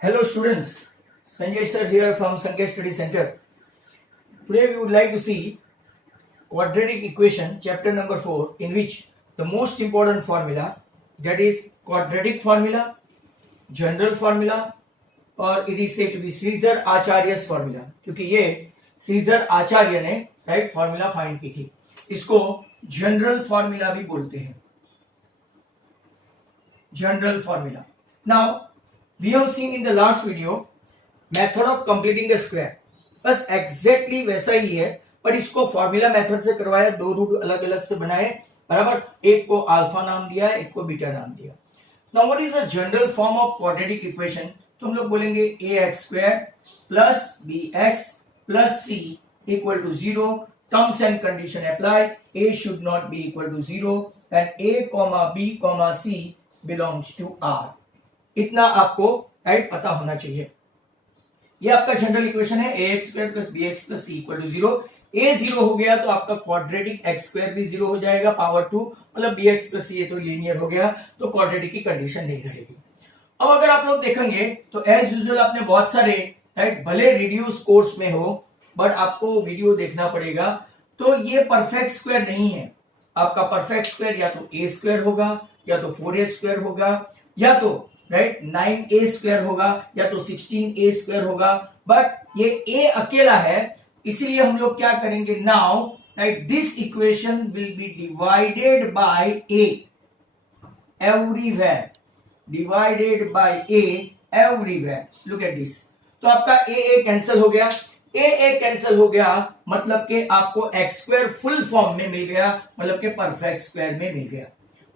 Hello students, Sanjay sir here from Sanjay Study Center. Today we would like to see quadratic equation chapter number 4 in which the most important formula, that is quadratic formula, general formula or it is said to be Sridhar Acharya's formula, क्योंकि ये श्रीधर आचार्य ने right formula find की थी, इसको general formula भी बोलते हैं, general formula. Now we have seen in the last video method of completing a square. बस एग्जैक्टली वैसा ही है, पर इसको फॉर्मूला मेथड से करवाया, दो रूट अलग अलग से बनाए, बराबर. एक को अल्फा नाम दिया, एक को बीटा नाम दिया. Now what is the general form of quadratic equation? तो हम लोग बोलेंगे ax² plus bx plus c equal to 0. Terms and condition apply. a should not be equal to 0 and a, b, c belongs to r. इतना आपको right पता होना चाहिए. ये आपका जनरल इक्वेशन है, ax² plus bx plus c equal to 0. a 0 हो गया तो आपका क्वाड्रेटिक x² भी 0 हो जाएगा, पावर 2, मतलब bx प्लस c तो लीनियर हो गया, तो क्वाड्रेटिक की कंडीशन नहीं रहेगी. अब अगर आप लोग देखेंगे तो एज यूजुअल आपने बहुत सारे राइट, भले रिड्यूस कोर्स में हो बट आपको वीडियो देखना पड़ेगा. तो ये परफेक्ट स्क्वायर नहीं है. आपका परफेक्ट स्क्वायर या तो a² होगा, या तो 4a² होगा, या तो राइट 9a² होगा, या तो 16a² होगा. बट ये a अकेला है, इसीलिए हम लोग क्या करेंगे now, right, this equation will be divided by a everywhere, divided by a everywhere. Look at this. तो आपका a कैंसिल हो गया, a कैंसिल हो गया, मतलब कि आपको x² फुल फॉर्म में मिल गया, मतलब कि परफेक्ट स्क्वायर में मिल गया.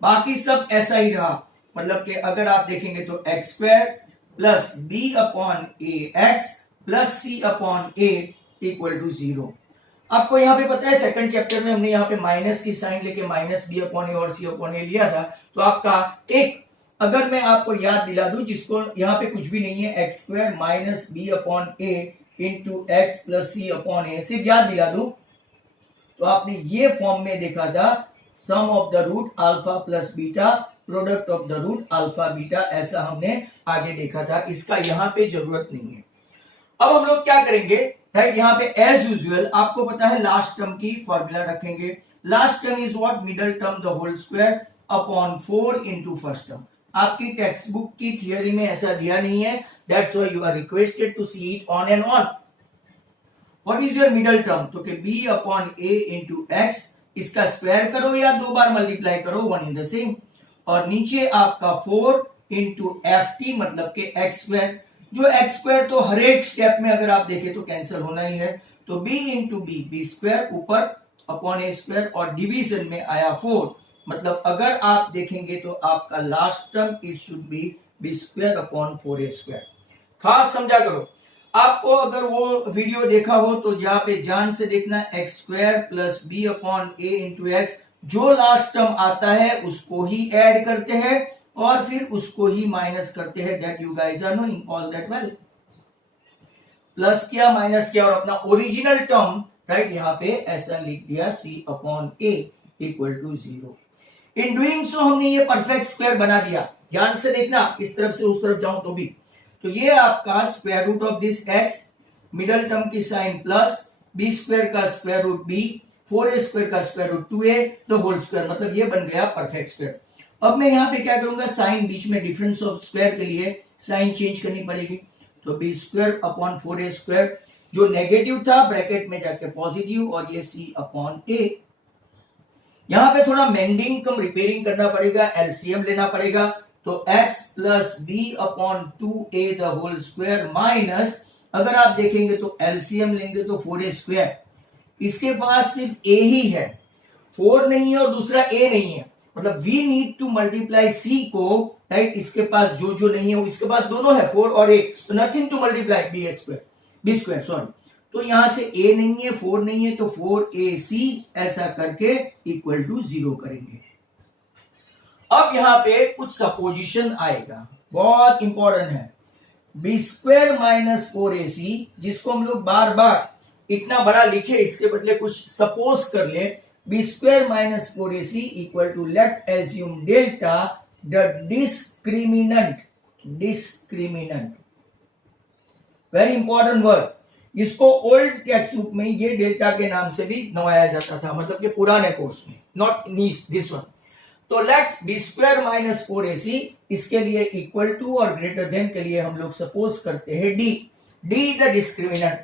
बाकी सब ऐसा ही रहा, मतलब कि अगर आप देखेंगे तो x² plus b upon ax plus c upon a equal to 0. आपको यहाँ पे पता है सेकंड चैप्टर में हमने यहाँ पे माइनस की साइन लेके माइनस b अपॉन a और c अपॉन a लिया था. तो आपका एक, अगर मैं आपको याद दिला दूं, जिसको यहाँ पे कुछ भी नहीं है, x² minus b upon a into x plus c upon a, सिर्फ याद दिला दूं, तो आपने ये फॉर्म में देखा था, sum of the root alpha plus beta product of the root alpha beta, ऐसा हमने आगे देखा था. इसका यहाँ पे जरूरत नहीं है. अब हम लोग क्या करेंगे, राइट, यहाँ पे एज यूजुअल आपको पता है लास्ट टर्म की फॉर्मूला रखेंगे. Last term is what, middle term the whole square upon 4 into first term. आपकी टेक्स्ट बुक की थियोरी में ऐसा दिया नहीं है, that's why you are requested to see it on and on. What is your middle term? तो कि b upon a into x, इसका स्क्वायर करो या दो बार मल्टीप्लाई करो, वन इन द सेम. और नीचे आपका 4 इंटू ft, मतलब के x², जो x² तो हर एक स्टेप में अगर आप देखें तो कैंसिल होना ही है. तो b इंटू b² ऊपर अपॉन a², और डिवीजन में आया 4, मतलब अगर आप देखेंगे तो आपका last term it should be b² upon 4a². खास समझा करो. आपको अगर वो वीडियो देखा हो तो यहाँ पे ध्यान से देखना, x² plus b upon a into x, जो लास्ट टर्म आता है उसको ही ऐड करते हैं और फिर उसको ही माइनस करते हैं. That you guys are knowing all that well. Plus किया, माइनस किया, और अपना ओरिजिनल टर्म राइट यहाँ पे ऐसा लिख दिया, c upon a equal to 0. In doing so हमने ये परफेक्ट स्क्वायर बना दिया. ध्यान से देखना, इस तरफ से उस तरफ जाऊं तो भी, तो ये आपका square root of this x, middle term की साइन प्लस b² का स्क्वायर रूट b, 4a² का square root 2a the whole square, मतलब ये बन गया परफेक्ट स्क्वायर. अब मैं यहाँ पे क्या करूंगा, साइन बीच में डिफरेंस ऑफ स्क्वायर के लिए साइन चेंज करनी पड़ेगी. तो b² अपॉन 4a², जो नेगेटिव था ब्रैकेट में जाके पॉजिटिव, और ये c अपॉन a. यहाँ पे थोड़ा मेंडिंग कम रिपेयरिंग करना पड़ेगा, एलसीएम लेना पड़ेगा. तो x plus b upon 2a the whole square minus, अगर आप देखेंगे तो एलसीएम लेंगे तो 4a². इसके पास सिर्फ a ही है, 4 नहीं है और दूसरा a नहीं है, मतलब we need to multiply c को, राइट. इसके पास जो नहीं है वो इसके पास दोनों है, 4 और a, तो nothing to multiply b², sorry. तो यहां से a नहीं है, 4 नहीं है, तो 4ac ऐसा करके इक्वल टू 0 करेंगे. अब यहां पे कुछ सपोजिशन आएगा, बहुत इंपॉर्टेंट है. b² माइनस 4ac, जिसको हम लोग बार बार इतना बड़ा लिखे, इसके बदले कुछ सपोज कर ले. b² minus 4ac equal to, let assume delta the discriminant, very important word, इसको ओल्ड टेक्स्ट बुक में ये डेल्टा के नाम से भी नवाया जाता था, मतलब कि पुराने कोर्स में, नॉट दिस वन। तो let's B square minus 4ac इसके लिए इक्वल टू और ग्रेटर देन के लिए हम लोग सपोज करते हैं D. D is the discriminant,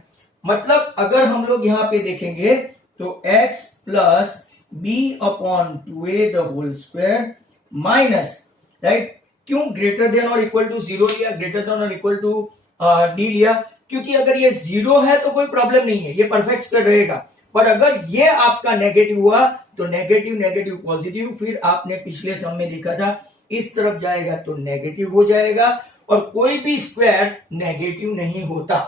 मतलब अगर हम लोग यहां पे देखेंगे तो x plus B upon 2a the whole square minus, right, क्यों ग्रेटर देन और इक्वल टू 0 लिया, ग्रेटर देन और इक्वल टू डी लिया, क्योंकि अगर ये 0 है तो कोई प्रॉब्लम नहीं है, ये परफेक्ट स्क्वायर रहेगा, पर अगर ये आपका नेगेटिव हुआ तो नेगेटिव नेगेटिव पॉजिटिव, फिर आपने पिछले सम में देखा था इस तरफ जाएगा तो नेगेटिव हो जाएगा, और कोई भी स्क्वायर नेगेटिव नहीं होता,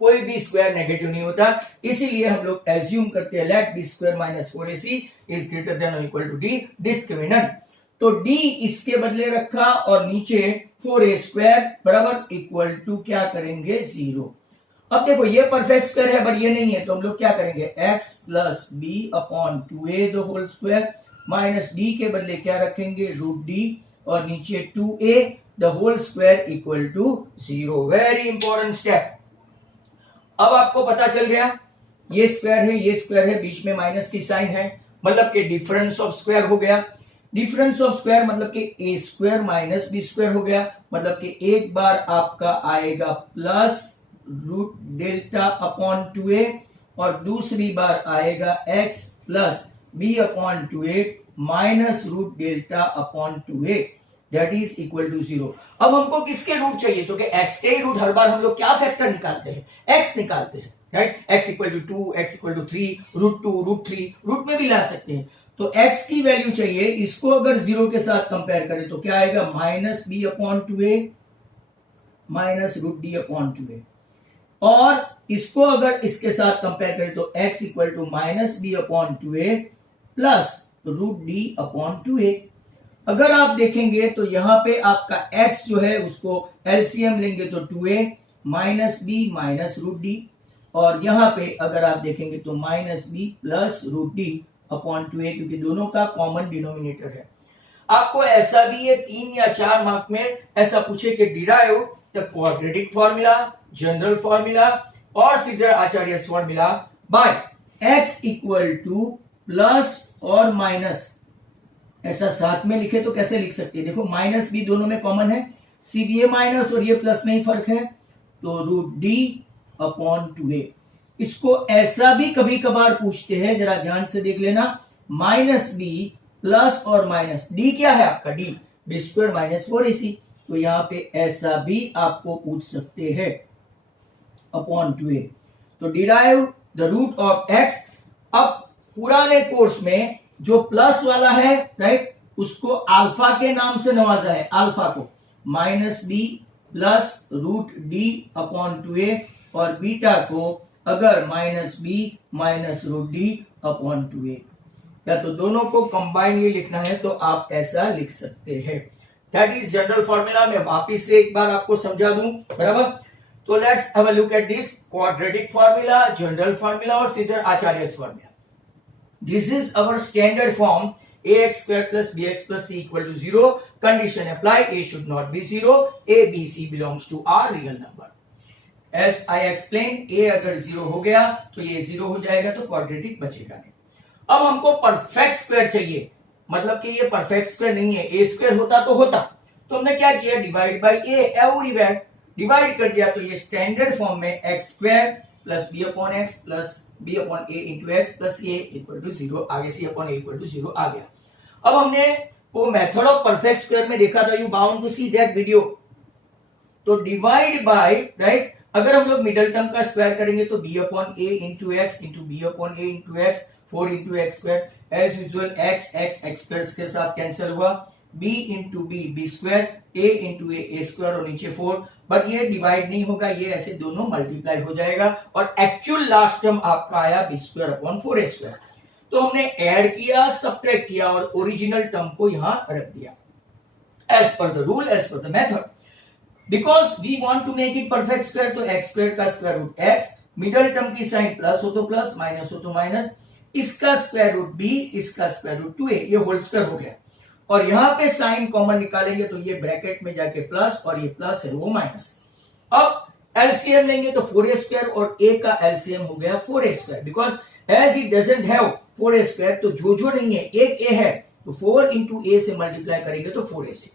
कोई भी स्क्वायर नेगेटिव नहीं होता, इसीलिए हम लोग एज्यूम करते हैं let B square minus 4ac is greater than और इक्वल टू डी, डिस्क्रिमिनेंट। तो डी इसके बदले रखा और नीचे 4a स्क्वायर बराबर इक्वल टू क्या करेंगे 0। अब देखो ये परफेक्ट स्क्वायर है पर ये नहीं है, तो हम लोग क्या करेंगे x plus B upon 2a the whole square minus D के बदले क्या रखेंगे रूट डी और नीचे 2a the whole square equal to 0। Very important step. अब आपको पता चल गया ये स्क्वायर है, ये स्क्वायर है, बीच में माइनस की साइन है, मतलब कि डिफरेंस ऑफ स्क्वायर हो गया। डिफरेंस ऑफ स्क्वायर मतलब कि ए स्क्वायर माइनस बी स्क्वायर हो गया, मतलब कि एक बार आपका आएगा plus root delta upon 2a और दूसरी बार आएगा x plus B upon 2a minus root delta upon 2a that is equal to 0। अब हमको किसके रूट चाहिए, तो कि x के ही रूट, हर बार हम लोग क्या फैक्टर निकालते हैं, x निकालते हैं, right, x equal to 2, x equal to 3, root 2, root 3, root में भी ला सकते हैं। तो x की वैल्यू चाहिए, इसको अगर 0 के साथ कंपेयर करें तो क्या आएगा minus B upon 2a minus root D upon 2a, और इसको अगर इसके साथ कंपेयर करें तो x equal to minus B upon 2a plus root D upon 2a। अगर आप देखेंगे तो यहां पे आपका x जो है उसको एलसीएम लेंगे तो 2a minus B minus root D, और यहां पे अगर आप देखेंगे तो minus B plus root D upon 2a, क्योंकि दोनों का कॉमन डिनोमिनेटर है। आपको ऐसा भी है 3 या 4 मार्क में ऐसा पूछे कि derive the quadratic formula, general formula और सीधे Acharya formula by x equal to plus और माइनस, ऐसा साथ में लिखे तो कैसे लिख सकते हैं, देखो माइनस भी दोनों में कॉमन है, सिर्फ ये माइनस और ये प्लस में ही फर्क है, तो रूट डी अपॉन 2a। इसको ऐसा भी कभी कभार पूछते हैं, जरा ध्यान से देख लेना, माइनस बी प्लस और माइनस डी क्या है आपका D, B square minus 4ac, तो यहां पे ऐसा भी आपको पूछ सकते हैं अपॉन 2a। तो derive the root of x। अब पुराने कोर्स में जो प्लस वाला है, राइट, उसको अल्फा के नाम से नवाजा है, अल्फा को minus B plus root D upon 2a, और बीटा को अगर minus B minus root D upon 2a, या तो दोनों को कंबाइनली लिखना है तो आप ऐसा लिख सकते हैं। That is general formula. मैं वापिस से एक बार आपको समझा दूं, बराबर। तो let's have a look at this quadratic formula, general formula और सीधे Acharya formula. This is our standard form ax square plus bx plus c equal to 0. Condition apply, a should not be 0. a, b, c belongs to our real number. As I explained, a अगर 0 हो गया तो ये 0 हो जाएगा तो quadratic बचेगा नहीं। अब हमको परफेक्ट स्क्वायर चाहिए, मतलब कि ये परफेक्ट स्क्वायर नहीं है, ए स्क्वायर होता तो होता, तो हमने क्या किया divide by A, everywhere divide कर दिया, तो ये स्टैंडर्ड फॉर्म में X square plus B upon X plus B upon A into x plus A equal to 0, आगे C upon A equal to 0 आ गया। अब हमने वो मेथड ऑफ परफेक्ट स्क्वायर में देखा था, you bound to see that video. तो डिवाइड बाय, राइट, अगर हम लोग मिडिल टर्म का स्क्वायर करेंगे तो b upon A into X into B upon A into X 4 into X square, as usual X X X square के साथ cancel हुआ, b into B square, a into A square और नीचे 4, but ये divide नहीं होगा, ये ऐसे दोनों मल्टीप्लाई हो जाएगा और एक्चुअल लास्ट टर्म आपका आया B square upon 4a square. तो हमने ऐड किया, सब्ट्रैक्ट किया और ओरिजिनल टर्म को यहां रख दिया as per the rule, as per the method. Because we want to make it perfect square, तो एक्स स्क्वायर का square root X, middle term की साइन प्लस हो तो प्लस, माइनस हो तो माइनस, इसका स्क्वायर रूट बी, इसका square root 2a, ये होल स्क्वायर हो गया। और यहां पे साइन कॉमन निकालेंगे तो ये ब्रैकेट में जाके प्लस और ये प्लस है वो माइनस। अब एलसीएम लेंगे तो 4a² और a का एलसीएम हो गया 4a², because as it doesn't have 4a², तो जो नहीं है, एक a है तो 4 इंटू a से मल्टीप्लाई करेंगे तो 4ac।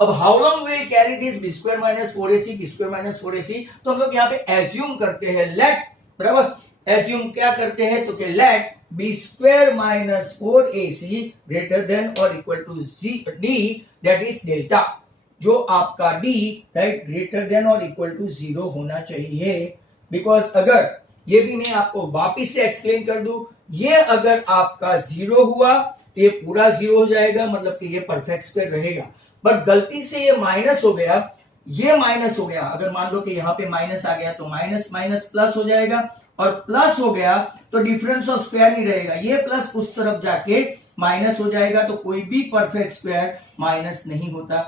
अब how long will carry this b² - 4ac, b² - 4ac, तो हम लोग यहाँ पे एज्यूम करते हैं लेट, बराबर, एज्यूम क्या करते हैं तो कि let b² - 4ac greater than और equal to d, that is delta, जो आपका d राइट ग्रेटर देन और इक्वल टू 0 होना चाहिए। बिकॉज अगर ये भी मैं आपको वापिस से एक्सप्लेन कर दूं, ये अगर आपका 0 हुआ तो ये पूरा 0 हो जाएगा, मतलब कि ये परफेक्ट स्क्वायर रहेगा। बट गलती से ये माइनस हो गया, ये माइनस हो गया, अगर मान लो कि यहाँ पे माइनस आ गया तो माइनस माइनस प्लस हो जाएगा, और प्लस हो गया तो डिफरेंस ऑफ स्क्वायर नहीं रहेगा, ये प्लस उस तरफ जाके माइनस हो जाएगा, तो कोई भी परफेक्ट स्क्वायर माइनस नहीं होता,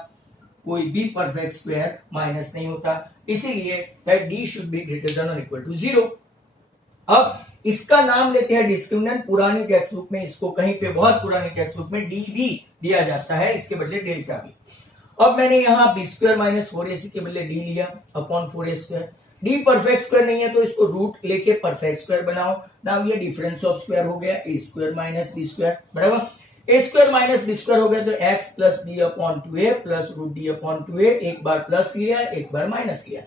कोई भी परफेक्ट स्क्वायर माइनस नहीं होता, इसीलिए that d should be greater than और इक्वल टू 0। अब इसका नाम लेते हैं डिस्क्रिमिनेंट, पुरानी टेक्स्ट बुक में इसको कहीं पे, बहुत पुरानी टेक्स्ट बुक में डी भी दिया जाता है, इसके बदले डेल्टा भी। अब मैंने यहाँ b² - 4ac के बदले d लिया upon 4a², d perfect square नहीं है तो इसको रूट लेके परफेक्ट स्क्वायर बनाओ, नाउ ये डिफरेंस ऑफ स्क्वायर हो गया a² - b², बराबर, a² - b² हो गया तो x plus b upon 2a plus root d upon 2a, एक बार प्लस लिया एक बार माइनस लिया,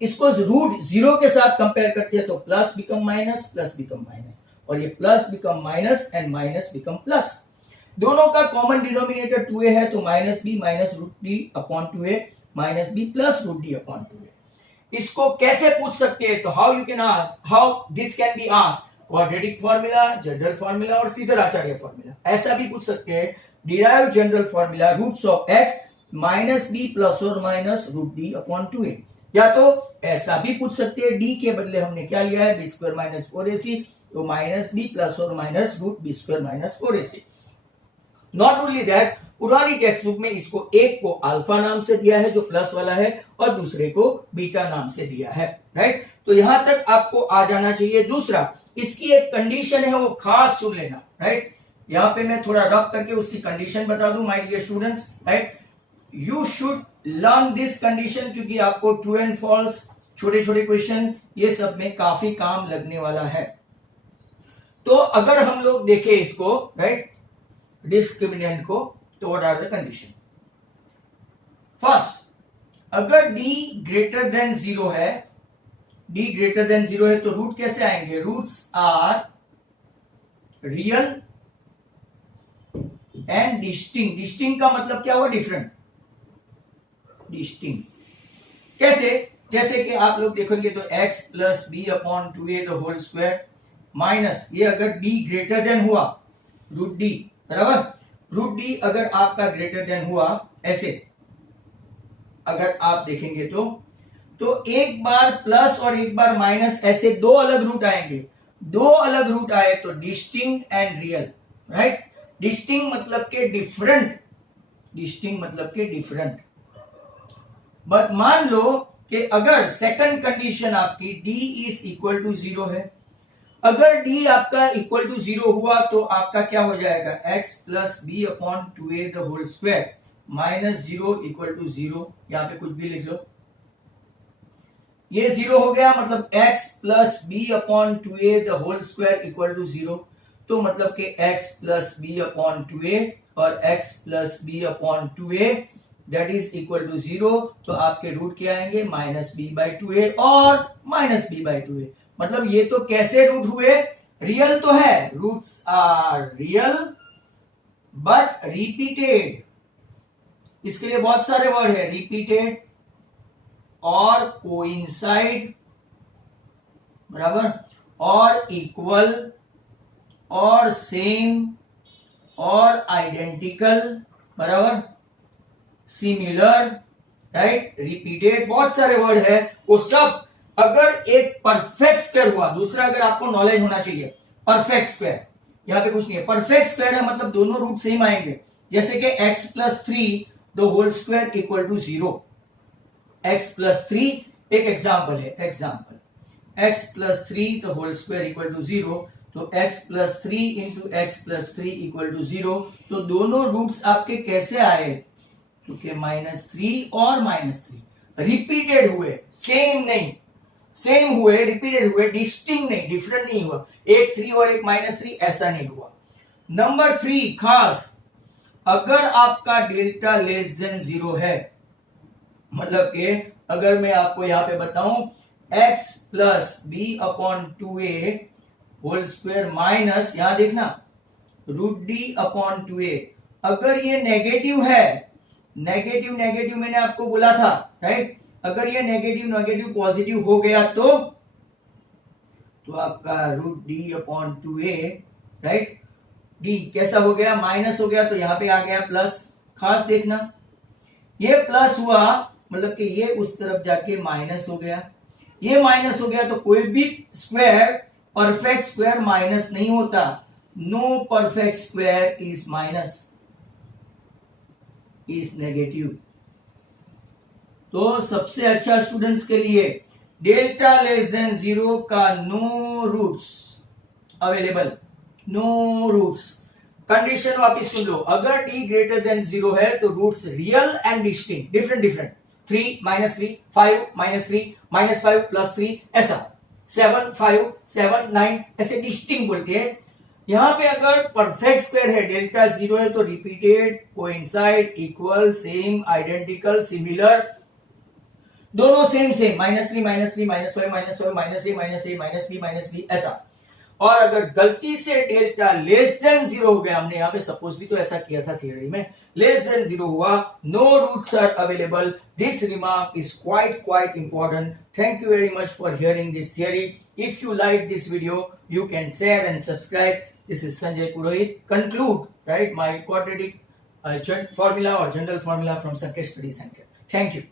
इसको रूट 0 के साथ कंपेयर करते हैं तो plus become minus, plus become minus, और ये plus become minus and minus become plus. दोनों का कॉमन डिनोमिनेटर 2a है तो minus b minus root d upon 2a minus b plus root d upon 2a। इसको कैसे पूछ सकते हैं, तो how you can ask, how this can be ask, quadratic formula, general formula और सीधराचार्य फार्मूला, ऐसा भी पूछ सकते हैं, derive general formula roots of x minus b plus और minus root d upon 2a, या तो ऐसा भी पूछ सकते हैं, d के बदले हमने क्या लिया है b² - 4ac, तो माइनस b प्लस और minus root b² - 4ac। Not only that, पुरानी टेक्स्ट बुक में इसको एक को अल्फा नाम से दिया है जो प्लस वाला है, और दूसरे को बीटा नाम से दिया है, राइट। तो यहां तक आपको आ जाना चाहिए। दूसरा, इसकी एक कंडीशन है, वो खास सुन लेना, राइट। यहां पे मैं थोड़ा रफ करके उसकी कंडीशन बता दूं my dear students, right. You should learn this condition, क्योंकि आपको ट्रू एंड फॉल्स, छोटे छोटे क्वेश्चन, ये सब में काफी काम लगने वाला है। तो अगर हम लोग देखें इसको, राइट, डिस्क्रिमिनेंट को, तो what are the condition. First, अगर d ग्रेटर देन 0 है, d ग्रेटर देन 0 है तो रूट कैसे आएंगे, roots are real and distinct. Distinct का मतलब क्या हुआ, डिफरेंट, डिस्टिंक्ट कैसे, जैसे कि आप लोग देखोगे तो x plus b upon 2a the whole square minus, ये अगर d ग्रेटर देन हुआ रूट d, बराबर, रूट d अगर आपका ग्रेटर देन हुआ, ऐसे अगर आप देखेंगे तो एक बार प्लस और एक बार माइनस, ऐसे दो अलग रूट आएंगे, दो अलग रूट आए तो distinct and real, right. Distinct मतलब के डिफरेंट, डिस्टिंक्ट मतलब के डिफरेंट। बट मान लो कि अगर सेकंड कंडीशन आपकी d इज इक्वल टू 0 है, अगर d आपका इक्वल टू 0 हुआ तो आपका क्या हो जाएगा, x plus b upon 2a the whole square minus 0 equal to 0, यहां पे कुछ भी लिख लो, ये 0 हो गया, मतलब x plus b upon 2a the whole square equal to 0, तो मतलब कि x plus b upon 2a और x plus b upon 2a that is equal to 0, तो आपके रूट क्या आएंगे, माइनस b बाई 2a और माइनस b बाई 2a। मतलब ये तो कैसे रूट हुए, रियल तो है, roots are real but repeated, इसके लिए बहुत सारे वर्ड है, रिपीटेड और कोइंसाइड, बराबर, और इक्वल और सेम और आइडेंटिकल, बराबर, सिमिलर, राइट, रिपीटेड, बहुत सारे वर्ड है, वो सब अगर एक परफेक्ट स्क्वायर हुआ, दूसरा अगर आपको नॉलेज होना चाहिए, परफेक्ट स्क्वायर, यहां पे कुछ नहीं है, परफेक्ट स्क्वायर है मतलब दोनों रूट सेम आएंगे, जैसे कि x plus 3 the whole square equal to 0, x plus 3 एक एग्जाम्पल है, example x plus 3 the whole square equal to 0, तो x plus 3 into x plus 3 equal to 0, तो दोनों रूट्स आपके कैसे आए, क्योंकि माइनस 3 और माइनस 3, रिपीटेड हुए, सेम नहीं, सेम हुए, रिपीटेड हुए, डिस्टिंक्ट नहीं, डिफरेंट नहीं हुआ, एक 3 और एक -3 ऐसा नहीं हुआ। नंबर 3 खास, अगर आपका डेल्टा लेस देन 0 है, मतलब कि अगर मैं आपको यहां पे बताऊं x plus B upon 2a whole square minus, यहां देखना √d अपॉन 2a, अगर ये नेगेटिव है, नेगेटिव नेगेटिव मैंने आपको बोला था, राइट, अगर ये नेगेटिव नेगेटिव पॉजिटिव हो गया तो आपका √d upon 2a, right, d कैसा हो गया, माइनस हो गया, तो यहां पे आ गया प्लस। खास देखना, ये प्लस हुआ मतलब कि ये उस तरफ जाके माइनस हो गया, ये माइनस हो गया, तो कोई भी स्क्वायर परफेक्ट स्क्वायर माइनस नहीं होता, no perfect square is minus, is negative. तो सबसे अच्छा स्टूडेंट्स के लिए डेल्टा लेस देन 0 का no roots available, no roots. Condition वापिस सुन लो, अगर d ग्रेटर देन 0 है तो roots real and distinct, different different, 3 -3 5 -3 -5 +3 ऐसा, 7 5 7 9 ऐसे डिस्टिंक्ट बोलते हैं। यहां पे अगर परफेक्ट स्क्वायर है, डेल्टा 0 है, तो repeated, coincide, equal, same, identical, similar, दोनों सेम सेम, -3 -3 -5 -5 -a -b ऐसा। और अगर गलती से डेल्टा लेस देन 0 हो गया, हमने यहां पे सपोज भी तो ऐसा किया था थियरी में, लेस देन 0 हुआ, no roots are available. This remark is quite important. Thank you very much for hearing this theory. If you like this video, you can share and subscribe. This is Sanjay Purohit. Conclude, right, my quadratic formula or general formula from Sankesh Study Center. Thank you.